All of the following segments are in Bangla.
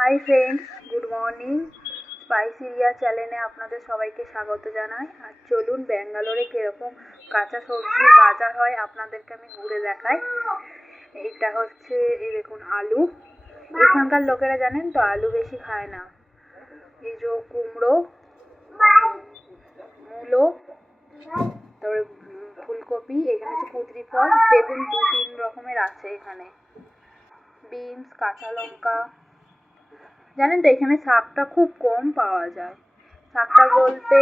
Hi friends good morning spicy Riya চ্যানেলে আপনাদের সবাইকে স্বাগত জানাই। আর চলুন ব্যাঙ্গালোরে কীরকম কাঁচা সবজি বাজার হয় আপনাদেরকে আমি ঘুরে দেখাই। এটা হচ্ছে, এই দেখুন আলু। এখানকার লোকেরা জানেন তো, আলু বেশি খায় না। এই যে কুমড়ো, মূলো, তারপরে ফুলকপি, এখানে হচ্ছে কুদরি ফল, বেগুন দু তিন রকমের আছে এখানে। বিনস, কাঁচা লঙ্কা জানেন তো এখানে শাকটা খুব কম পাওয়া যায়। শাকটা বলতে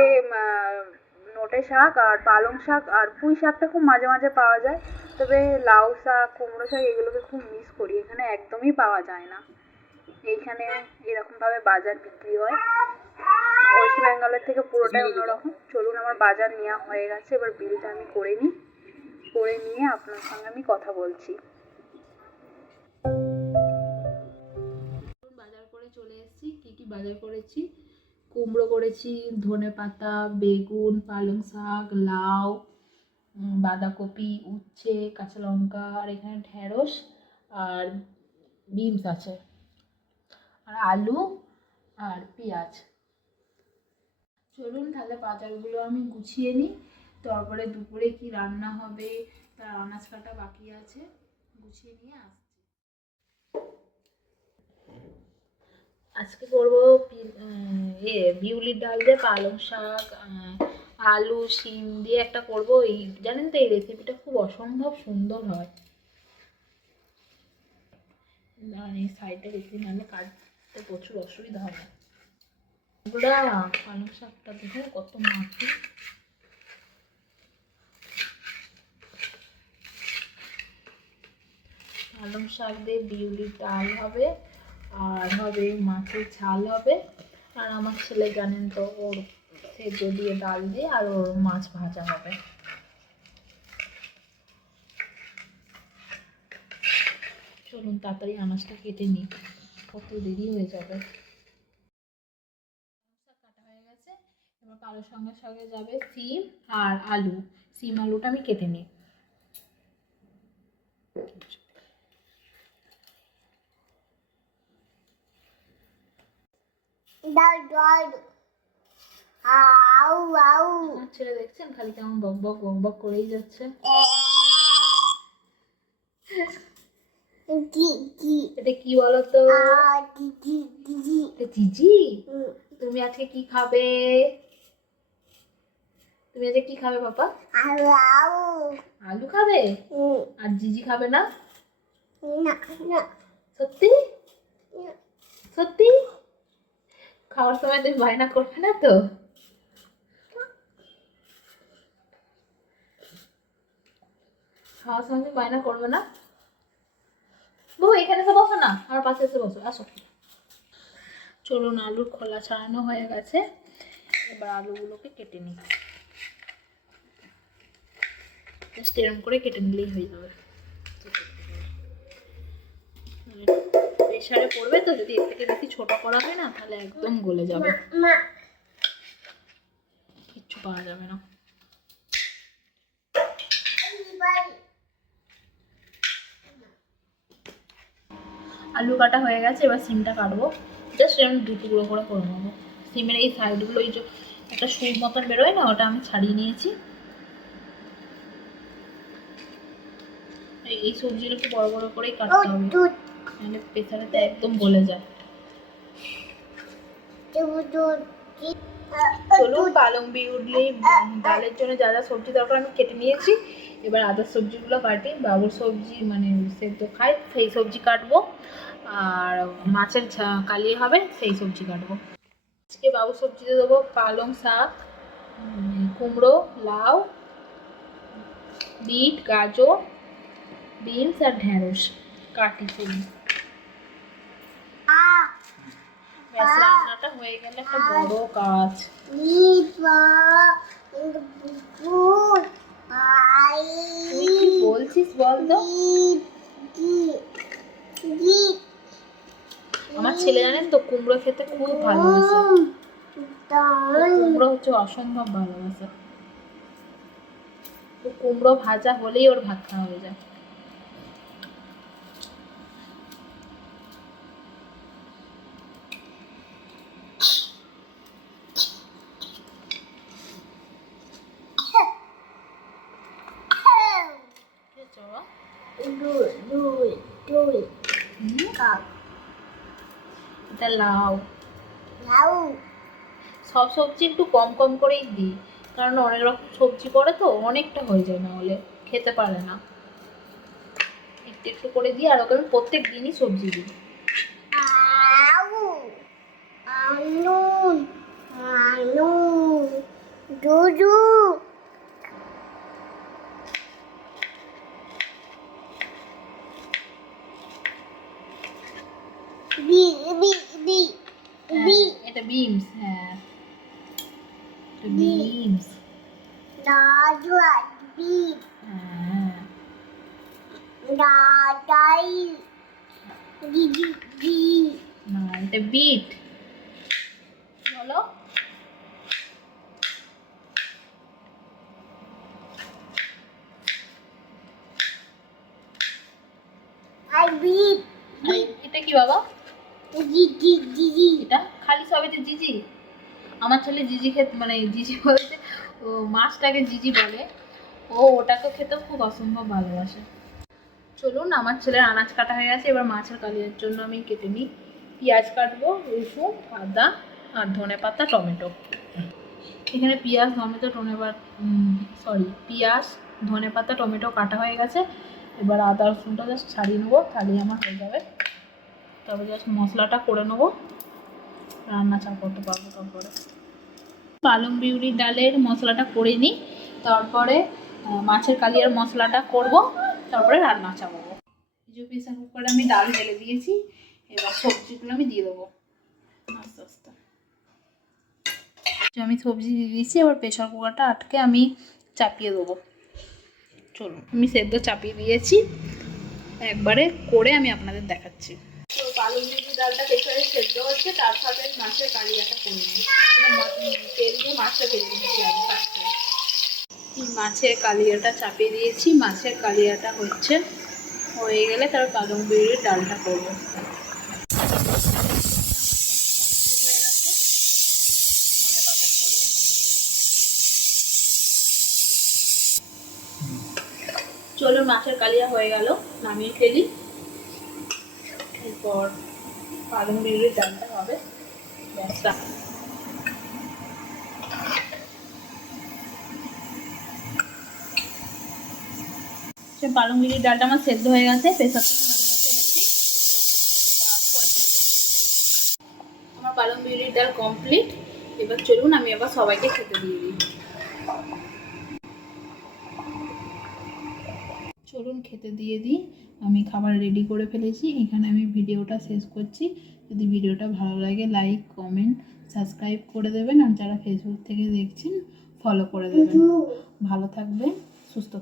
নোটে শাক আর পালং শাক আর পুঁই শাকটা খুব মাঝে মাঝে পাওয়া যায়। তবে লাউ শাক কুমড়ো শাক এগুলোকে খুব মিস করি। এখানে একদমই পাওয়া যায় না। এইখানে এরকমভাবে বাজার বিক্রি হয়। ওয়েস্ট বেঙ্গলের থেকে পুরোটাই অন্যরকম। চলুন আমার বাজার নেওয়া হয়ে গেছে। এবার বিলটা আমি করে নিই। করে নিয়ে আপনার সঙ্গে আমি কথা বলছি। এসেছি কি কি বাজার করেছি? কুমড়ো করেছি, ধনে পাতা, বেগুন, পালং শাক, লাউ বাঁধাকপি, উচ্ছে, কাঁচা লঙ্কা, আর এখানে ঢেঁড়স আর বিনস আছে। আর আলু আর পেঁয়াজ। চলুন তাহলে বাজারগুলো আমি গুছিয়ে নিই। তারপরে দুপুরে কি রান্না হবে, তার আনাজ কাটা বাকি আছে। গুছিয়ে নিয়ে আসছি আজকে করব ইয়ে বিউলির ডাল দিয়ে পালং শাক আলু শিম দিয়ে একটা করব। এই জানেন তো এই রেসিপিটা খুব অসম্ভব সুন্দর হয়। দাঁড়ান, এই সাইডে রেখে নাহলে কাটতে প্রচুর অসুবিধা হবে পালং শাকটা দেখো কত মাটি। পালং শাক দিয়ে বিউলির ডাল হবে। আর হবে মাছের ঝাল হবে। আর আমার ছেলে জানেন তো, ওর সেদ্ধ দিয়ে ডাল দিয়ে আর ওর মাছ ভাজা হবে। চলুন তাড়াতাড়ি আনাজটা কেটে নিই, কত দেরি হয়ে যাবে। কাটা হয়ে গেছে, এবার পালং সঙ্গে সঙ্গে যাবে সিম আর আলু। সিম আলুটা আমি কেটে নিই। Dal. Au au. আমার ছেলে দেখছেন খালি কেমন বক বক বক বক করেই যাচ্ছে Di di. এটা কি বলো তো জিজি. তুমি আজকে কি খাবে তুমি আজকে কি খাবে পাপা au. আলু খাবে. আর জিজি খাবে না na. সত্যি সত্যি খাওয়ার সময় তুমি বায়না করবে না তো? খাওয়ার সময় তুমি বায়না করবে না? বউ, এখানে এসে বসো না, আমার পাশে এসে বসো, আসো। চলুন আলুর খোলা ছাড়ানো হয়ে গেছে। এবার আলুগুলোকে কেটে নিই। জাস্ট এরম করে কেটে নিলেই হয়ে যাবে। প্রেশারে পড়বে, তো যদি এর থেকে বেশি ছোট করা হয় না, তাহলে একদম গলে যাবে. কিচ্ছু পাওয়া যাবে না। আলু কাটা হয়ে গেছে, এবার সিমটা কাটবো। জাস্ট এরকম দু টুকরো করে করে নেব। সিমের এই সাইডগুলো, এই যে একটা সুর মতন বেরোয় না, ওটা আমি ছাড়িয়ে নিয়েছি। এই- সবজিগুলো একটু বড় বড় করেই কাটতে হবে। নাহলে প্রেসারেতে একদম গলে যায়. চলুন পালং বিউলি ডালের জন্য যা যা সবজি দরকার আমি কেটে নিয়েছি। এবার আদার সবজিগুলো কাটি বাবুর সবজি মানে সেদ্ধ খাই সেই সবজি কাটবো। আর মাছের কালিয়ে হবে সেই সবজি কাটবো। আজকে বাবুর সবজিতে দেবো পালং শাক উম, কুমড়ো লাউ বিট গাজর বিনস আর ঢেঁড়স। কাটি সবজি রান্নাটা হয়ে গেলে একটা বড় কাজ। তুই কি বলছিস বল তো. আমার ছেলে জানেন তো কুমড়ো খেতে খুব ভালোবাসে। কুমড়ো হচ্ছে অসম্ভব ভালোবাসে। তো কুমড়ো ভাজা হলেই ওর ভাত খাওয়া হয়ে যায় কাপ এটা লাউ লাউ সব সবজি একটু কম কম করেই দিই কারণ অনেক রকম সবজি পড়ে তো অনেকটা হয়ে যায় না হলে খেতে পারে না। একটু একটু করে দিই আর ওকে আমি প্রত্যেক দিনই সবজি দিই। বি হ্যাঁ দাদাই দিদি দি না এটা বিট বলো আই বি এটা কি বাবা? দিদি দিদি এটা? খালি সবেতে জিজি? আমার ছেলে জিজি খেত মানে জিজি বলতে, ও মাছটাকে জিজি বলে। ও ওটাকে খেতে খুব অসম্ভব ভালোবাসে। চলুন, আমার ছেলের আনাজ কাটা হয়ে গেছে, এবার মাছের কালিয়ার জন্য আমি কেটে নিই। পেঁয়াজ কাটবো, রসুন, আদা আর ধনে পাতা, টমেটো। এখানে পেঁয়াজ, টমেটো, টনে সরি পেঁয়াজ, ধনে পাতা, টমেটো কাটা হয়ে গেছে। এবার আদা, রসুনটা জাস্ট ছাড়িয়ে নেব, তাহলেই আমার হয়ে যাবে। তারপরে জাস্ট মশলাটা করে নেব। রান্না চা করতে পারব তারপরে। পালং বিউরি ডালের মশলাটা করে নিই, তারপরে মাছের কালিয়ার মশলাটা করব, তারপরে রান্না চাপাবো যে প্রেসার কুকারে আমি ডাল ঢেলে দিয়েছি, এবার সবজিগুলো আমি দিয়ে দেবো। আস্তে আস্তে। আমি সবজি দিয়ে দিয়েছি, এবার প্রেসার কুকারটা আটকে আমি চাপিয়ে দেবো। চলুন, আমি সেদ্ধ চাপিয়ে দিয়েছি। একবারে করে আমি আপনাদের দেখাচ্ছি। তো পালং বিউরি ডালটা প্রেসারে সেদ্ধ হচ্ছে তার মাছের কালিয়াটা করে তেল দিয়ে মাছটা ভেজে দিচ্ছি আমি মাছের কালিয়াটা চাপিয়ে দিয়েছি। মাছের কালিয়াটা হচ্ছে, হয়ে গেলে তার পালং বিউরির ডালটা করব। চলো মাছের কালিয়া হয়ে গেল। নামিয়ে ফেলি। এরপর পালং বিউরির ডালটা হবে ব্যাস রাখ। সে পালং বিউরির ডালটা আমার সেদ্ধ হয়ে গেছে প্রেসার আমার পালং বিউরির ডাল কমপ্লিট এবার চলুন আমি আবার সবাইকে খেতে দিয়ে দিই। চলুন খেতে দিয়ে দিই। আমি খাবার রেডি করে ফেলেছি। এখানে আমি ভিডিওটা শেষ করছি। যদি ভিডিওটা ভালো লাগে লাইক কমেন্ট সাবস্ক্রাইব করে দেবেন। আর যারা ফেসবুক থেকে দেখছেন ফলো করে দেবেন। ভালো থাকবেন সুস্থ